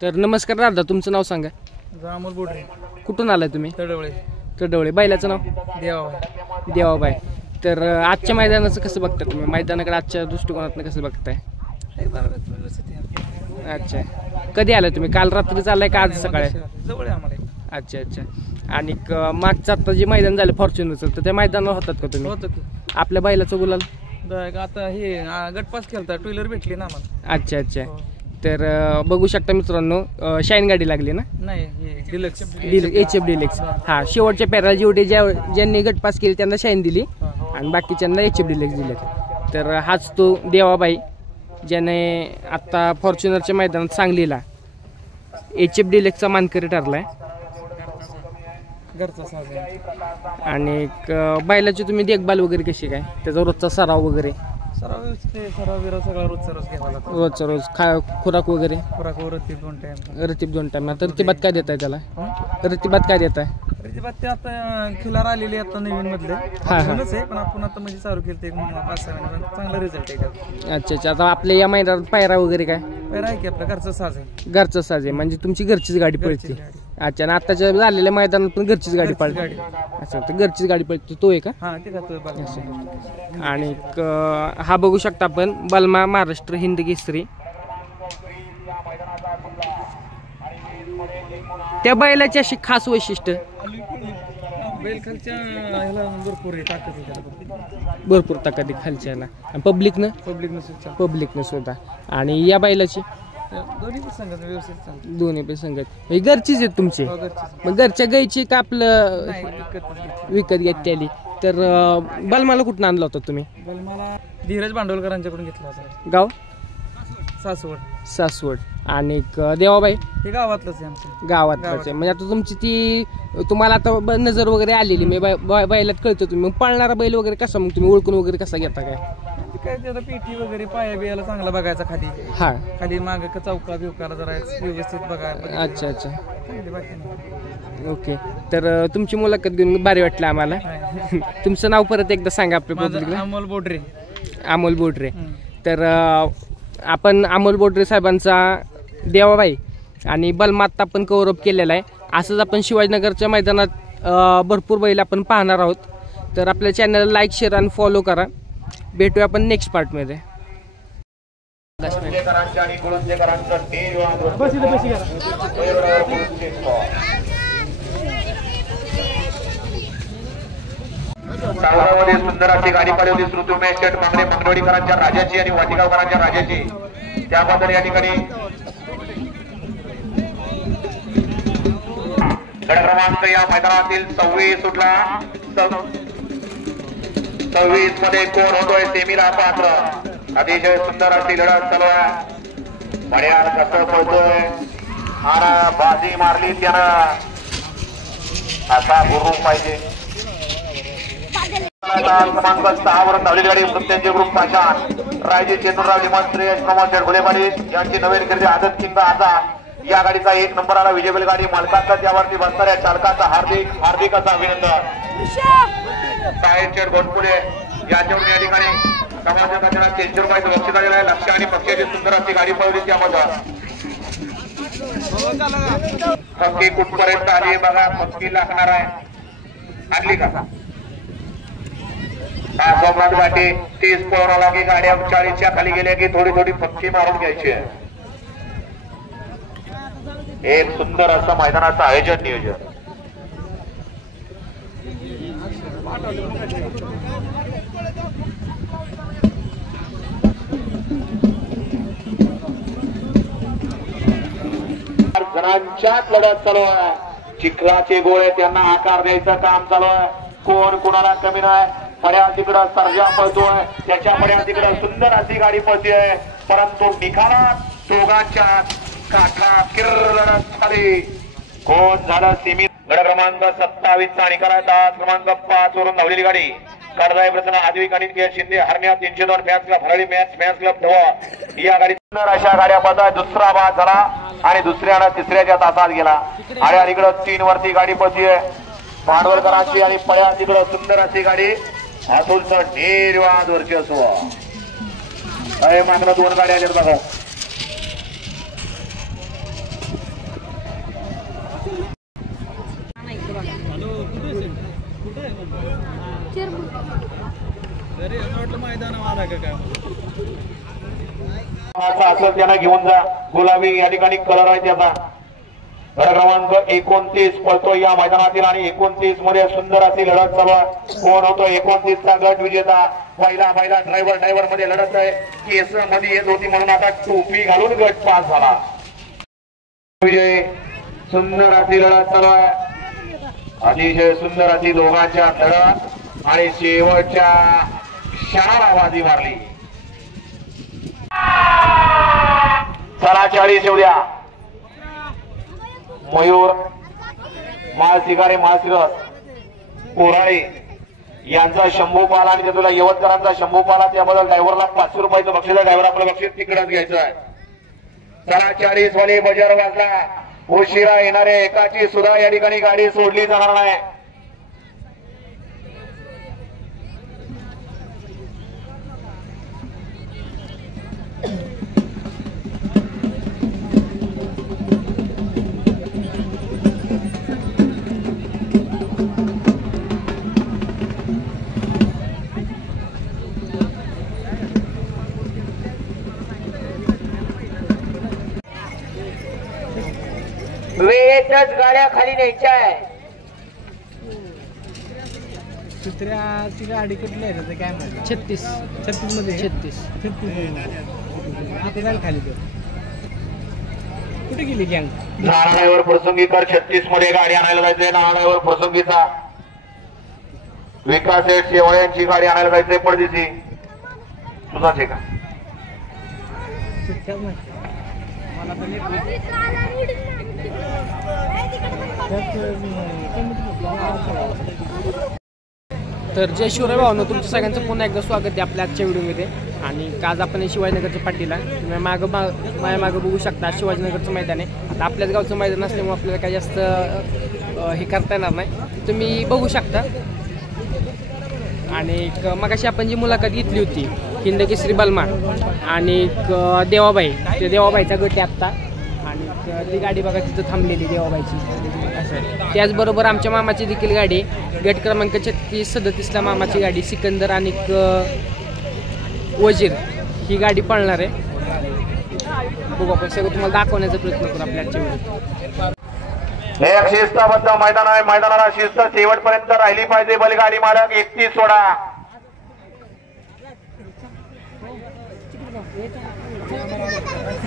तर नमस्कार दादा, तुमचं नाव सांगा. अमोल बोडरे. कुठून आलाय तुम्ही? तडवळे. तडवळे. बैलाचं नाव? देवाबाई. देवाबाई. तर आजच्या मैदानाचं कसं बघता तुम्ही? मैदानाकडे आजच्या दृष्टिकोनातून कसं बघताय? अच्छा, कधी आलाय तुम्ही? काल रात्री चाललाय का आज सकाळी? जवळ आम्हाला. अच्छा अच्छा. आणि मागचं आता जे मैदान झालं फॉर्च्युनरचं, तर त्या मैदानावर होतात का तुम्ही? होतो की. आपल्या बैलाचं गुलाल आता हे गटपास खेळता, टू व्हीलर भेटली ना आम्हाला. अच्छा अच्छा. तर बघू शकता मित्रांनो, शाईन गाडी लागली ना? नाही, हे डिलक्स HF डिलक्स. हा, शेवटच्या पेराला जेवढे ज्यांनी गट पास केले त्यांना शाईन दिली आणि बाकीच्यांना HF डिलक्स दिले. तर हाच तो देवाबाई ज्याने आता फॉर्च्युनरच्या मैदानात सांगलीला HF डिलक्सचा मानकरी ठरलाय. आणि बैलाची तुम्ही देखभाल वगैरे कशी काय? त्याचा रोजचा सराव वगैरे? रोजचा रोज खुराक वगैरे? रतीब 2 टाइम. तर रतीबात काय देताय त्याला? रतीबात काय देताय? रतीबात ते आता खिलार आलेली आता नवीन मधले आहे, पण आपण आता म्हणजे चालू केलं ते 5-6 महिन्यात चांगला रिझल्ट आहे. अच्छा अच्छा. आता आपल्या या मैदानात पायरा वगैरे काय? पायरा आहे की आपला घरचा साज आहे. घरचा साज आहे म्हणजे तुमची घरचीच गाडी पळते? अच्छा. आणि आताच्या झालेल्या मैदानात पण घरचीच गाडी पळते? अच्छा, तर घरचीच गाडी पळते. तो आहे का? आणि हा बघू शकता आपण बलमा महाराष्ट्र हिंद केसरी. त्या बैलाची अशी खास वैशिष्ट्य? बैल खालच्या ह्याला भरपूर ताकद आहे खालच्याला. आणि पब्लिकनं सुद्धा. आणि या बैलाची दोन्ही पण संगत घरचीच आहेत तुमची? मग घरच्या गाईची का आपलं विकत घेतली? तर बलमाला कुठून आणला होता तुम्ही? बलमाला धीरज भांडवलकरांच्याकडून घेतला होता. गाव? सासवड. आणि देवाबाई? हे गावातलंच आहे. गावातलंच आहे. म्हणजे आता तुमची ती तुम्हाला आता नजर वगैरे आलेली मी बैलात कळतो तुम्ही. मग पाळणारा बैल वगैरे कसा मग तुम्ही ओळखून वगैरे कसा घेता काय? काय त्याला पेटी वगैरे पाया बियाला चांगला बघायचा खाली. हा, खाली माग चौका बिवकाला जरा व्यवस्थित बघा. अच्छा अच्छा. ओके. तर तुमची मुलाखत घेऊन भारी वाटलं आम्हाला. तुमचं नाव परत एकदा सांगा आपल्या पब्लिकला. अमोल बोडरे. तर आपण अमोल बोडरे साहेबांचा देवाबाई आणि बलमात आपण कव्हरअप केलेला आहे. असंच आपण शिवाजीनगरच्या मैदानात भरपूर बैल आपण पाहणार आहोत. तर आपल्या चॅनलला लाईक, शेअर आणि फॉलो करा. भेटूया आपण नेक्स्ट पार्टमध्ये. सावरामध्ये सुंदर अशी गाडी पळवली श्रुती उमेश शेठ मांगणे मंगळवाडीकरांच्या राजाची आणि वाटिगावकरांच्या राजाची. त्याबद्दल या ठिकाणी गड क्रमांक या मैदानातील 26 सुटला. 26 मध्ये कोण होतोय सेमीला पात्र? अतिशय सुंदर अशी लढत चालू आहे. बड्याल कसं पळतोय आणि बाजी मारली त्यानं असा गुरु पाहिजे. क्रमांक 6 वरून धावलेली गाडी मृत्यूंजय ग्रुप पाषाण रायजी चेतनराव लिमंत्रे प्रमोद शेठ घोलेपाडी यांची नवीन खरेदी आदत किंग आझाद. या गाडीचा 1 नंबर आला. विजय बैलगाडी मालकाचा त्यावरती बसणाऱ्या चालकाचा हार्दिक असा अभिनंदन. साहेब शेठ घोटपुले यांच्यावरून या ठिकाणी समाजाच्या 300 रुपयाचं बक्षीस आलेलं आहे. लक्ष आणि पक्षाची सुंदर अशी गाडी पळवली. त्यामध्ये पक्की कुठपर्यंत आली बघा. पक्की लागणार आहे. आणली का? सोमनाथ घाटे 30 पळवला की गाड्या 40च्या खाली गेल्या की थोडी पक्की मारून घ्यायची आहे. एक सुंदर असं मैदानाचं आयोजन नियोजन. जणांच्यात लढत चालू आहे. चिखलाचे गोळे त्यांना आकार द्यायचं काम चालू आहे. कोण कोणाला कमी नाही. पड्या तिकडं सर्जा पळतोय, त्याच्या पड्या तिकडं सुंदर अशी गाडी पळतीये. परंतु निकालात दोघांच्या काठा किर्र झाली. कोण झालं सीमित? गड क्रमांक 27 चा निकाल आहे. क्रमांक 5 वरून धावलेली गाडी कडदाई प्रथम आदवी गाडी शिंदे हरण्या 302 match club Harali match club धवा. या गाडी अशा गाड्या पळतात. दुसरा बाद झाला आणि दुसऱ्यानं तिसऱ्याच्या तासात गेला. आणि अलीकडं 3 वरती गाडी पळतीये भांडवलकरांची आणि पळ्या तिकडं सुंदर अशी गाडी अतुलचं निर्वाद वर्चस्व. मागणं 2 गाड्या आल्या बघा. असं त्यांना घेऊन जा. गुलाबी या ठिकाणी कलर आहे त्याचा. गड क्रमांक 29 पळतो या मैदानातील आणि 29 मध्ये सुंदर अशी लढत चालू आहे. कोण होतो 29 चा गट विजेता? पहिला ड्रायव्हर मध्ये लढत आहे. केस मध्ये येत होती म्हणून आता टोपी घालून गट पास झाला. विजय सुंदर अशी लढत चालू आहे. अतिशय सुंदर अशी दोघांच्या लढत आणि शेवटच्या क्षणाला बाजी मारली. चला 40 येऊ द्या. मयूर माळशिकारे कोराळे यांचा शंभूपाला आणि त्यातला यवतकरांचा शंभूपाला. त्याबद्दल ड्रायव्हरला 500 रुपयाचं बक्षीस आहे. ड्रायव्हर आपलं बक्षीस तिकडच घ्यायचं आहे. चला 40 वाली बजार वाजला. उशिरा येणाऱ्या एकाची सुद्धा या ठिकाणी गाडी सोडली जाणार नाही. वेळेतच गाड्या खाली न्यायच्या आहे. ती गाडी कुठली आहे काय माहिती? 36 मध्ये 36 आता जाईल खाली. कुठे गेली गँग? नारायणवर प्रसंगीकर 36 मध्ये गाडी आणायला जायचंय. नारायणवर प्रसंगीचा विकास शेवाळे यांची गाडी आणायला जायचंय. पडदिशी तुझाच आहे का? तर जय शिवराय भावनो, तुमच्या सगळ्यांचं पुन्हा एकदा स्वागत आहे आपल्या आजच्या व्हिडिओमध्ये. आणि आज आपण शिवाजीनगरच्या पाठीला तुम्ही माझ्या मागं बघू शकता. शिवाजीनगरचं मैदान आहे. आता आपल्याच गावचं मैदान असल्यामुळे आपल्याला काही जास्त हे करता येणार नाही, तुम्ही बघू शकता. आणि मगाशी आपण जी मुलाखत घेतली होती हिंदकेसरी बलमा आणि देवाबाई, ते देवाबाईचा गट आहे आत्ता. आणि ती गाडी बघा तिथं थांबलेली देवाबाईची असं. त्याचबरोबर आमच्या मामाची देखील गाडी गट क्रमांक 36-37ला मामाची गाडी सिकंदर आणि वजीर ही गाडी पळणार आहे. बघू आपण सगळं तुम्हाला दाखवण्याचा प्रयत्न करू आपल्या आजच्या व्हिडिओत. एक शिस्तबद्ध मैदान आहे. मैदानाला शिस्त शेवटपर्यंत राहिली पाहिजे. बैलगाडी मालक 31 सोडा.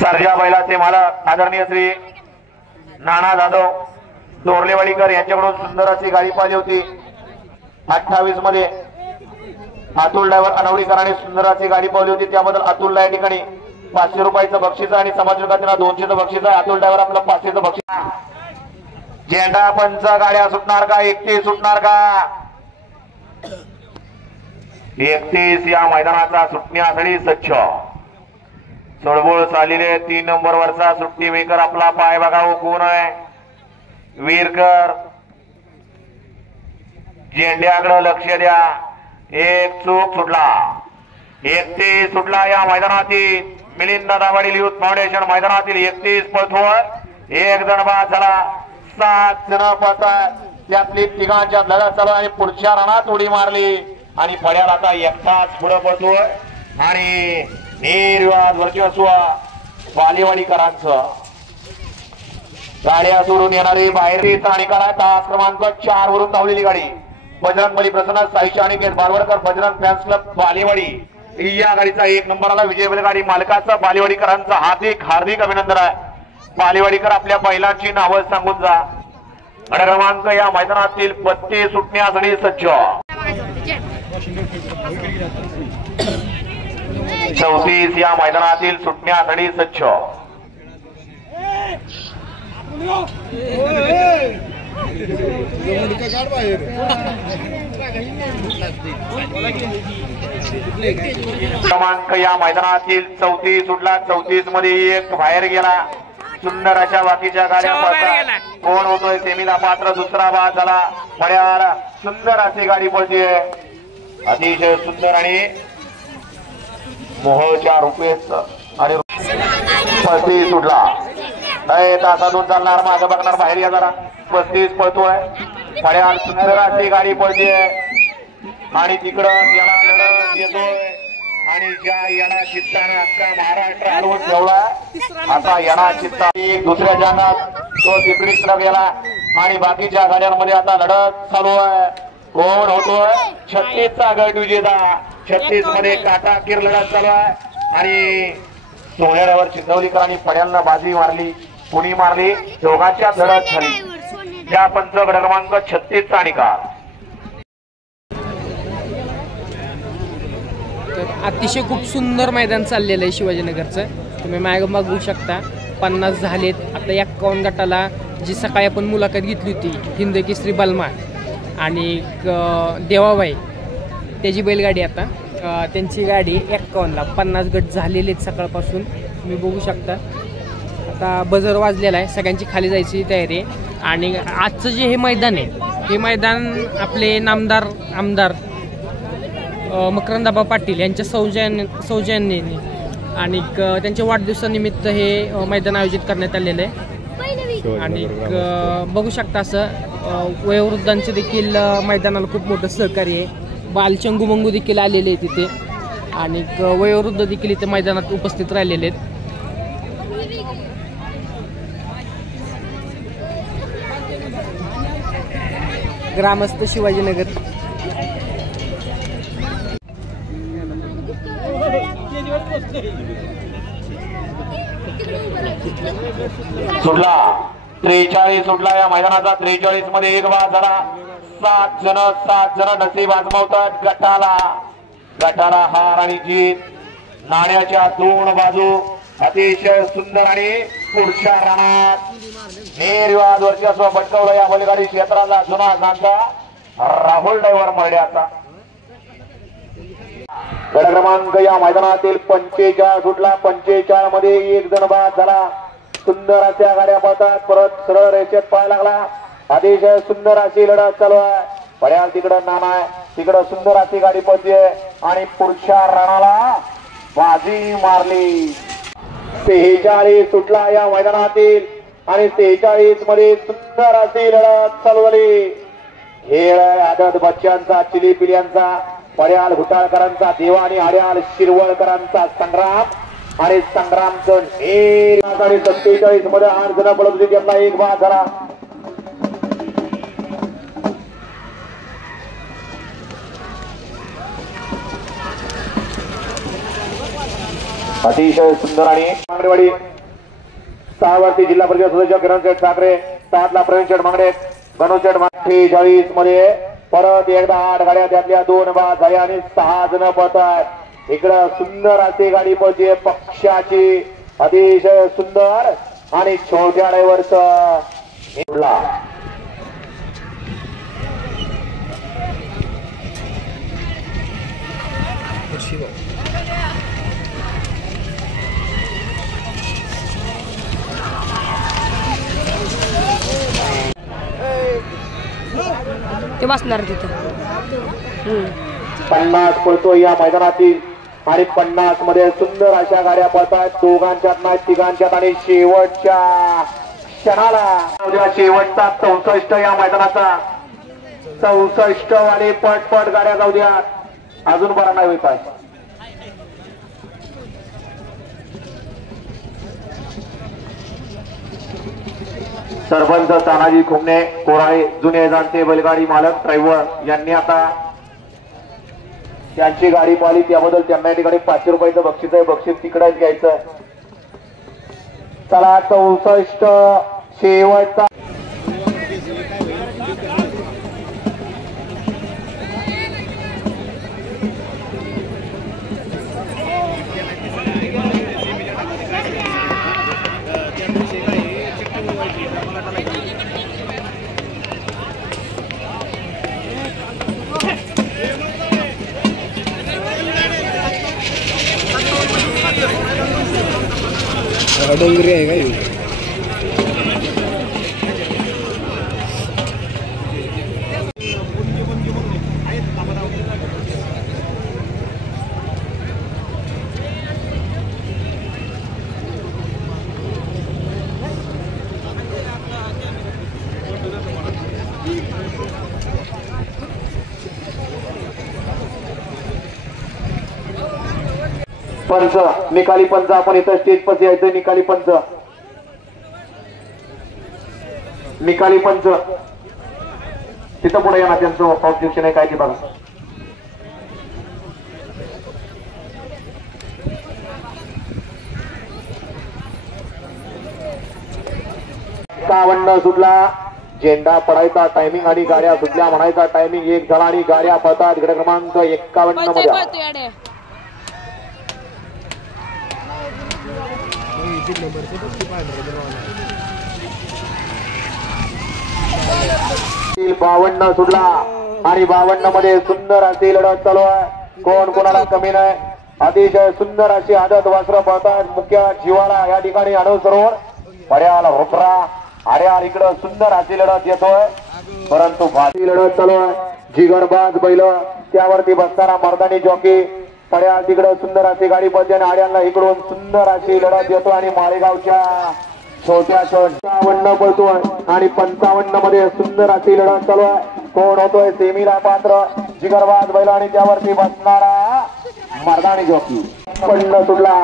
सर्जा बैलाचे मालक आदरणीय श्री नाना जाधव दोरलेवाडीकर यांच्याकडून सुंदर अशी गाडी पाहिली होती. 28 मध्ये अतुल ड्रायव्हर अनवडीकरांनी सुंदर अशी गाडी पाहिली होती. त्याबद्दल अतुलला या ठिकाणी 500 रुपयाचं बक्षीस आणि समाजकांना 200चं बक्षीस आहे. अतुल ड्रायव्हर आपलं 500चं बक्षीस. झेंडा पंच गाड्या सुटणार का? 31 सुटणार का? 31 या मैदानाचा सुटण्यासाठी सज्ज. चळबोळ चाललेले 3 नंबरवरचा सुट्टी मेकर आपला पाय बघावं कोण आहे? वीरकर. झेंड्याकडे लक्ष द्या. एक चूक सुटला. 31 सुटला या मैदानातील. मिलिंद दाभाडे युथ फाउंडेशन मैदानातील 31 पळतोय. एक जण बाद झाला. 7 जण पळतात. त्यातली तिघांच्या लढत चालू आणि पुढच्या रणात उडी मारली आणि फड्याला आता एकटाच पुढे पळतोय. आणि निर्वाद वर्चस्व बालेवाडीकरांचं. गाड्या सोडून येणारी बाहेर आणि करा. तास क्रमांक 4 वरून धावलेली गाडी बजरंग बली प्रसन्न साईश आणि गेट बालवडकर बजरंग फॅन्स क्लब बालेवाडी या गाडीचा 1 नंबरला विजय बैलगाडी मालकाचा बालेवाडीकरांचा हार्दिक अभिनंदन आहे. बालेवाडीकर आपल्या बैलांची नावं सांगून जा. क्रमांक या मैदानातील 32 सुटण्यासाठी सज्ज. 34 या मैदानातील सुटण्यासाठी सज्ज. क्रमांक या मैदानातील 34 सुटला. 34 मध्ये एक बाहेर गेला. सुंदर अशा बाकीच्या गाड्या पळतात. कोण होतोय सेमीला पात्र? दुसरा बाद झाला. फळ्याला सुंदर अशी गाडी पळतीये. अतिशय सुंदर आणि मोहच्या रुपेश आणि 35 सुटला. 9 तासातून चालणार. मागं बघणार. बाहेर या जरा. 35 पळतोय. फळ्याला सुंदर अशी गाडी पळतीये. आणि तिकडं त्याला लढत येतोय आणि ज्या येणा चित्ताने अख्खा महाराष्ट्र हलवून ठेवला आता येणा चित्ता दुसऱ्या जंगात तो तिकडे गेला आणि बाकीच्या गाड्यांमध्ये आता लढत चालू आहे. कोण होतोय 36चा गट विजेता. 36 मध्ये काटाकीर लढत चालू आहे आणि सोहळ्यावर चिंचवलीकरांनी पड्यांना बाजी मारली, कुणी मारली, दोघांच्या लढत झाली. त्या पंच गट क्रमांक 36चा निकाल. तर अतिशय खूप सुंदर मैदान चाललेलं आहे शिवाजीनगरचं. तुम्ही मागे बघू शकता 50 झालेत. आता 51 गटाला जी सकाळी आपण मुलाखत घेतली होती हिंद केसरी बलमा आणि देवाबाई त्याची बैलगाडी आता त्यांची गाडी 51ला 50 गट झालेले आहेत सकाळपासून तुम्ही बघू शकता. आता बजर वाजलेला आहे, सगळ्यांची खाली जायची तयारी आहे. आणि आजचं जे हे मैदान आहे हे मैदान आपले नामदार आमदार मकरंदाबा पाटील यांच्या सौजन्याने आणि त्यांच्या वाढदिवसानिमित्त हे मैदान आयोजित करण्यात आलेलं आहे. आणि बघू शकता असं वयोवृद्धांचे देखील मैदानाला खूप मोठं सहकार्य आहे. बालचंगू मंगू देखील आलेले आहेत तिथे आणि वयोवृद्ध देखील इथे मैदानात उपस्थित राहिलेले आहेत. ग्रामस्थ शिवाजीनगर. सुटला 43 सुटला या मैदानाचा. 43 मध्ये एक बाद झाला. 7 जण नसीब आजमावतात. गटाला हार आणि जीत. नाण्याच्या दोन बाजू अतिशय सुंदर आणि पुढच्या रानात निर्विवाद वर्चस्व पटकावलं या बैलगाडी क्षेत्राला जुना जाणता राहुल ड्रायव्हर मरड्याचा. गट क्रमांक या मैदानातील 45 सुटला. 45 मध्ये एक जण बाद झाला. सुंदर अशा गाड्या पळतात. परत सरळ रेषेत पाय लागला. अतिशय सुंदर अशी लढत चालू आहे. पड्याल तिकडं नाना आहे, तिकडं सुंदर अशी गाडी पळते आणि पुढच्या राणाला बाजी मारली. 46 सुटला या मैदानातील आणि 46 मध्ये सुंदर अशी लढत चालू झाली. खेळ आदत बच्चांचा, चिली पिल्यांचा, पड्याल घुटाळकरांचा, देवानी आड्याल शिरवळकरांचा संग्राम आणि संग्रामचं आणि 47 मध्ये 8 जण पळत होते. त्यांना एक बाद झाला. अतिशय सुंदर आणि मांगडेवाडी 6 वरती जिल्हा परिषद सदस्य किरण शेठ ठाकरे, 7 ला प्रवीण शेठ मांगडे, गणू शेठ 48 मध्ये परत एकदा 8 गाड्या, त्यातल्या 2 बाद झाल्या आणि 6 जण पळतात. इकडं सुंदर अशी गाडी पळते पक्षाची. अतिशय सुंदर आणि छोट्या ड्रायव्हरचा ते बसणार तिथं. 50 पळतो या मैदानातील आणि 50 मध्ये सुंदर अशा गाड्या पळतात. दोघांच्यात नाही, तिघांच्यात आणि शेवटच्या क्षणाला शेवटचा 64 या मैदानाचा 64 वाले पटपट गाड्या जाऊ द्या. अजून बरा नाही होत आहे. सरपंच तानाजी खुमणे कोराळे, जुने जाणते बैलगाडी मालक ड्रायव्हर यांनी आता त्यांची गाडी पाहिली त्याबद्दल त्यांना या ठिकाणी 500 रुपयाचं बक्षीस आहे. बक्षीस तिकडेच घ्यायचं. चला 64 शेवटचा डोंगरी आहे का? पंच निकाली पंच आपण इथं स्टेज पाशी यायचं. निकाली पंच निकाली पंच तिथं पुढे या ना. त्यांचं ऑब्जेक्शन आहे काय ते बघा. एकावन्न सुटला. झेंडा पडायचा टायमिंग आणि गाड्या सुटल्या म्हणायचा टायमिंग. एक झाला आणि गाड्या पळतात. गड क्रमांक 51 मध्ये बावन्न सुटला आणि 52 मध्ये सुंदर अशी लढत चालू आहे. कोण कोणाला कमी नाही. अतिशय सुंदर अशी आदत वासरं पळतात. मुख्य जीवाला या ठिकाणी अनुसरून पर्याला रुपरा आर्याल इकडं सुंदर अशी लढत येतोय. परंतु भारी लढत चालू आहे. जिगरबाज बैल त्यावरती बसणारा मर्दानी जॉकी पर्याल तिकडं सुंदर अशी गाडी पळते आणि आर्याला इकडून सुंदर अशी लढत येतोय. आणि माळेगावच्या छोट्या 55 पळतोय आणि 55 मध्ये सुंदर अशी लढत चालू आहे. कोण होतोय सेमीला पात्र. जिगरबाज बैल आणि त्यावरती बसणारा मर्दानी जॉकी. 56 सुटला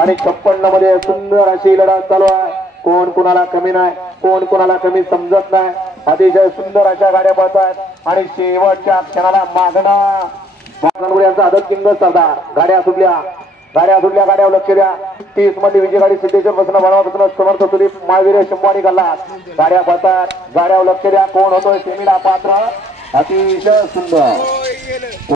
आणि 56 मध्ये सुंदर अशी लढत चालू आहे. कोण कुणाला कमी नाही. कोण कुणाला कमी समजत नाही. अतिशय सुंदर अशा गाड्या पळतात आणि शेवटच्या क्षणाला मागणा यांचा आदत किंग सरदार. गाड्या सुटल्या गाड्यावर लक्ष द्या. 30 मध्ये विजय गाडी सिद्धेश्वर बसणं बनवापासून समर्थ सुदीप महावीर शंभवानी गल्ला. गाड्या पळतात. गाड्यावर लक्ष द्या. कोण होतोय सेमीला पात्र. अतिशय सुंदर